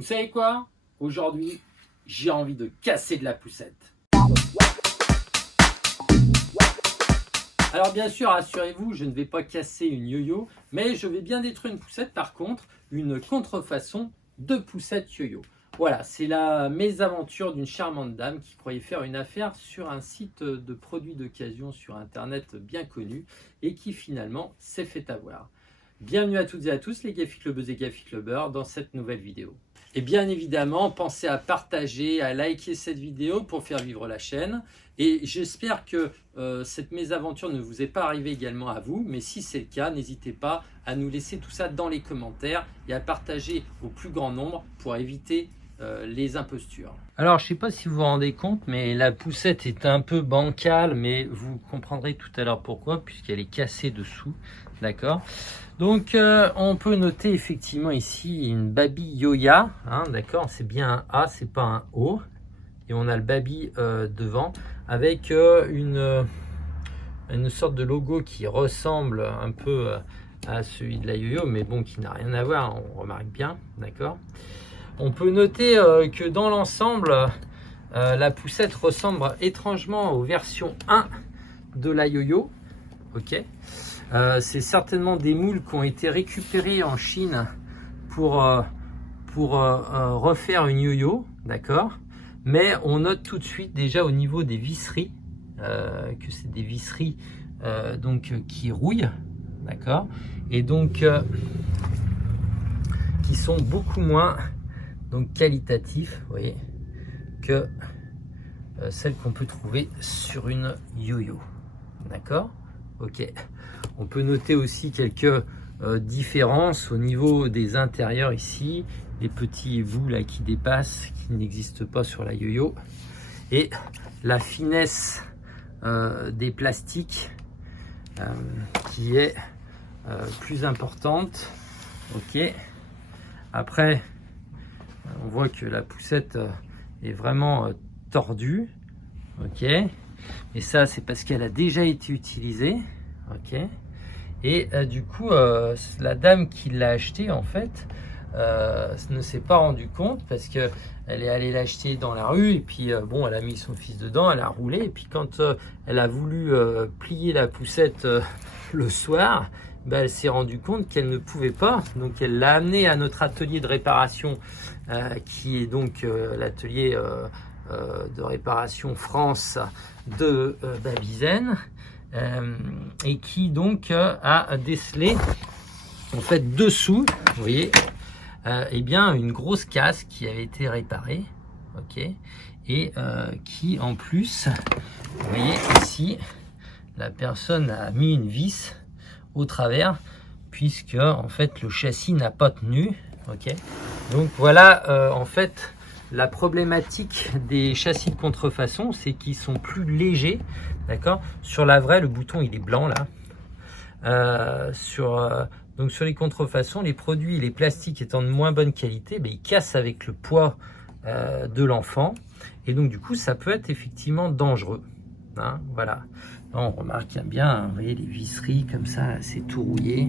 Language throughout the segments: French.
Vous savez quoi? Aujourd'hui, j'ai envie de casser de la poussette. Alors bien sûr, rassurez-vous, je ne vais pas casser une yo-yo, mais je vais bien détruire une poussette, par contre, une contrefaçon de poussette yo-yo. Voilà, c'est la mésaventure d'une charmante dame qui croyait faire une affaire sur un site de produits d'occasion sur internet bien connu et qui finalement s'est fait avoir. Bienvenue à toutes et à tous les Gaffi Clubbeuses et Gaffi Clubbeurs dans cette nouvelle vidéo. Et bien évidemment, pensez à partager, à liker cette vidéo pour faire vivre la chaîne. Et j'espère que cette mésaventure ne vous est pas arrivée également à vous. Mais si c'est le cas, n'hésitez pas à nous laisser tout ça dans les commentaires et à partager au plus grand nombre pour éviter les impostures. Alors, je ne sais pas si vous vous rendez compte, mais la poussette est un peu bancale, mais vous comprendrez tout à l'heure pourquoi, puisqu'elle est cassée dessous. D'accord. Donc, on peut noter effectivement ici une Baby Yoya. Hein, d'accord, c'est bien un A, c'est pas un O. Et on a le Baby devant avec une sorte de logo qui ressemble un peu à celui de la yo-yo, mais bon, qui n'a rien à voir, on remarque bien. D'accord. On peut noter que dans l'ensemble, la poussette ressemble étrangement aux versions 1 de la yo-yo. Ok. C'est certainement des moules qui ont été récupérés en Chine pour refaire une yo-yo, d'accord. Mais on note tout de suite déjà au niveau des visseries que c'est des visseries donc qui rouillent, d'accord, et donc qui sont beaucoup moins donc qualitatifs, vous voyez, que celles qu'on peut trouver sur une yo-yo, d'accord. Ok. On peut noter aussi quelques différences au niveau des intérieurs ici, les petits bouts là qui dépassent, qui n'existent pas sur la yo-yo, et la finesse des plastiques qui est plus importante. Ok. Après, on voit que la poussette est vraiment tordue. Ok. Et ça, c'est parce qu'elle a déjà été utilisée. Ok. Et du coup, la dame qui l'a acheté, en fait, ne s'est pas rendu compte parce que elle est allée l'acheter dans la rue et puis bon, elle a mis son fils dedans, elle a roulé, et puis quand elle a voulu plier la poussette le soir, ben, elle s'est rendue compte qu'elle ne pouvait pas, donc elle l'a amené à notre atelier de réparation qui est donc l'atelier de réparation France de Babyzen. Et qui donc a décelé en fait dessous, vous voyez, eh bien une grosse casse qui avait été réparée, ok, et qui en plus, vous voyez ici, la personne a mis une vis au travers puisque en fait le châssis n'a pas tenu, ok. Donc voilà en fait la problématique des châssis de contrefaçon, c'est qu'ils sont plus légers, d'accord. Sur la vraie, le bouton il est blanc là. Donc sur les contrefaçons, les produits et les plastiques étant de moins bonne qualité, ben, ils cassent avec le poids de l'enfant, et donc du coup ça peut être effectivement dangereux. Hein, voilà. On remarque bien, vous voyez les visseries comme ça, c'est tout rouillé.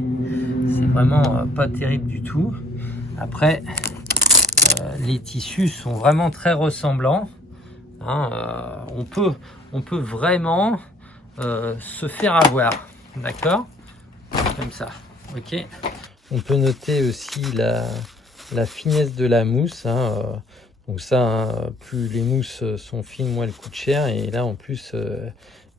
C'est vraiment pas terrible du tout. Après, les tissus sont vraiment très ressemblants. Hein, on peut vraiment se faire avoir, d'accord, comme ça. Ok. On peut noter aussi la finesse de la mousse. Hein, donc ça, hein, plus les mousses sont fines, moins elles coûtent cher. Et là, en plus,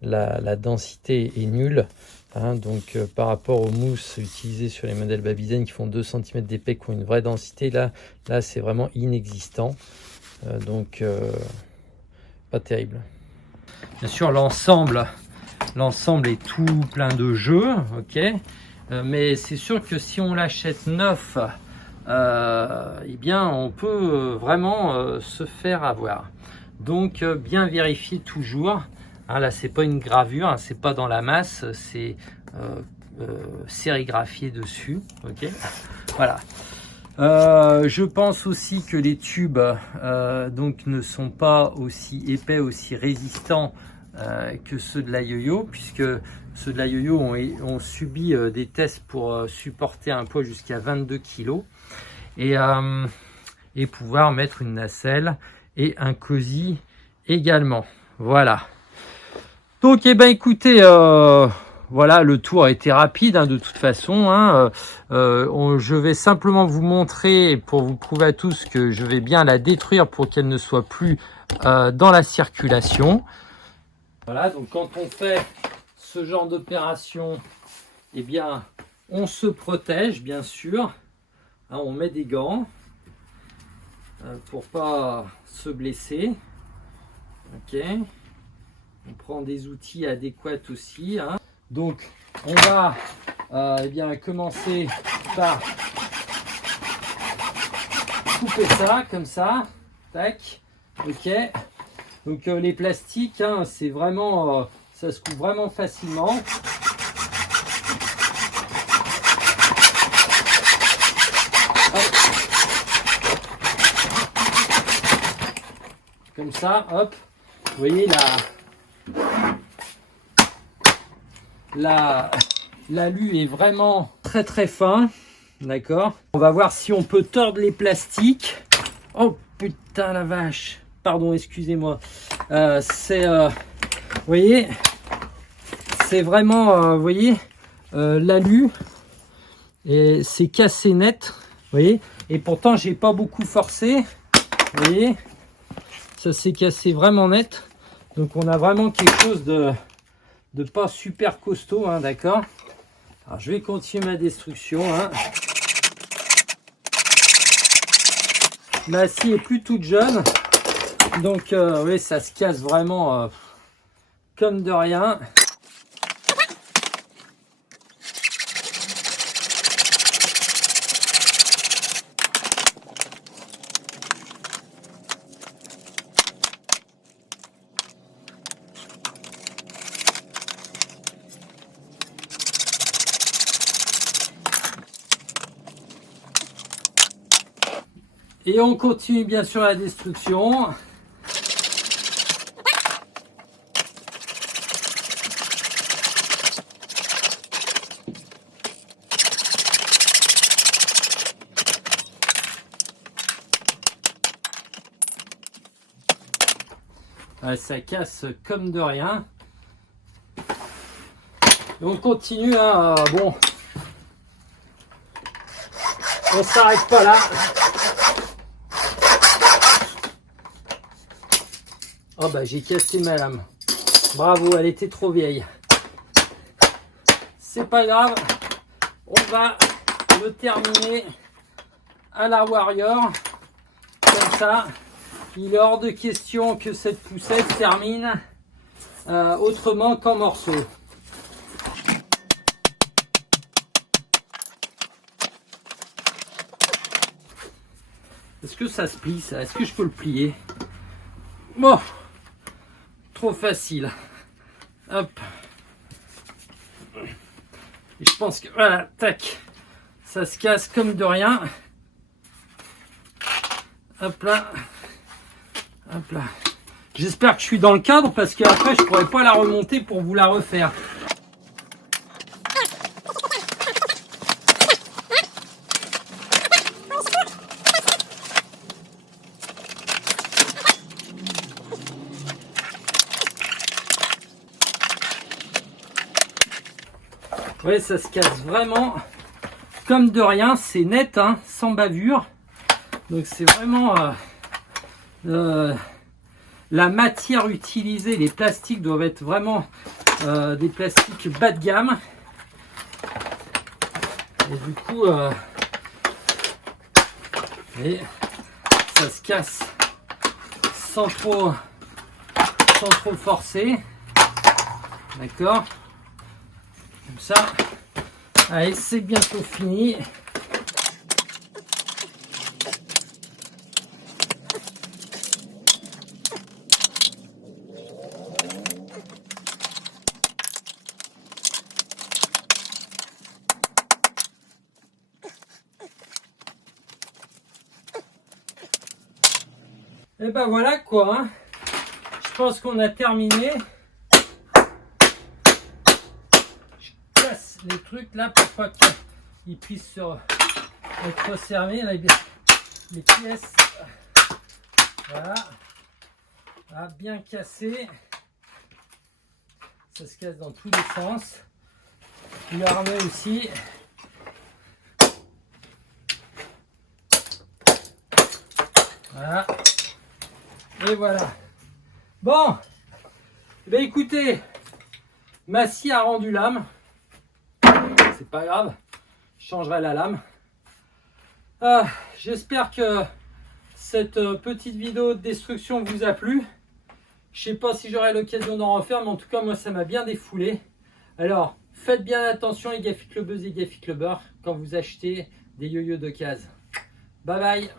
la densité est nulle. Hein, donc par rapport aux mousses utilisées sur les modèles Babyzen qui font 2 cm d'épais, qui ont une vraie densité, là c'est vraiment inexistant. Donc pas terrible. Bien sûr, l'ensemble est tout plein de jeux, ok, mais c'est sûr que si on l'achète neuf, eh bien on peut vraiment se faire avoir. Donc bien vérifier toujours. Hein, là c'est pas une gravure, hein, c'est pas dans la masse, c'est sérigraphié dessus, ok. Voilà. Je pense aussi que les tubes donc ne sont pas aussi épais, aussi résistants que ceux de la yo-yo, puisque ceux de la yo-yo ont subi des tests pour supporter un poids jusqu'à 22 kg. Et et pouvoir mettre une nacelle et un cosy également. Voilà. Donc, eh ben, écoutez, voilà, le tour a été rapide de toute façon. Je vais simplement vous montrer, pour vous prouver à tous que je vais bien la détruire pour qu'elle ne soit plus dans la circulation. Voilà, donc quand on fait ce genre d'opération, eh bien, on se protège, bien sûr. On met des gants pour pas se blesser. Ok. On prend des outils adéquats aussi. Donc, on va eh bien, commencer par couper ça, comme ça. Tac. Ok. Donc, les plastiques, c'est vraiment, ça se coupe vraiment facilement. Hop. Comme ça, hop. Vous voyez l'alu est vraiment très très fin, d'accord. On va voir si on peut tordre les plastiques. Oh putain la vache, pardon, excusez-moi. Vous voyez, c'est vraiment, vous voyez, l'alu et c'est cassé net, vous voyez. Et pourtant j'ai pas beaucoup forcé, vous voyez, ça s'est cassé vraiment net. Donc on a vraiment quelque chose de pas super costaud, d'accord. Alors je vais continuer ma destruction. La scie est plus toute jeune, donc oui, ça se casse vraiment comme de rien. Et on continue bien sûr la destruction. Ça casse comme de rien. Et on continue. Bon, on s'arrête pas là. Oh bah j'ai cassé ma lame. Bravo, elle était trop vieille. C'est pas grave. On va le terminer à la Warrior. Comme ça, il est hors de question que cette poussette termine autrement qu'en morceaux. Est-ce que ça se plie ça? Est-ce que je peux le plier? Bon. Trop facile. Hop. Et je pense que voilà, tac, ça se casse comme de rien. Hop là. Hop là. J'espère que je suis dans le cadre parce qu'après je pourrais pas la remonter pour vous la refaire. Ouais, ça se casse vraiment comme de rien, c'est net, sans bavure. Donc c'est vraiment la matière utilisée, les plastiques doivent être vraiment des plastiques bas de gamme. Et du coup, ça se casse sans trop forcer. D'accord? Comme ça. Allez, c'est bientôt fini. Et ben voilà quoi. Je pense qu'on a terminé. Les trucs là pour pas qu'ils puissent être servis, les pièces. Voilà. Ah, bien cassé. Ça se casse dans tous les sens. Le harnais aussi. Voilà. Et voilà. Bon. Ben écoutez, ma scie a rendu l'âme. C'est pas grave. Je changerai la lame. J'espère que cette petite vidéo de destruction vous a plu. Je sais pas si j'aurai l'occasion d'en refaire, mais en tout cas, moi, ça m'a bien défoulé. Alors, faites bien attention, les Gafi Clubbeuses et Gafi Clubbeurs, quand vous achetez des yo-yo d'occasion. Bye bye.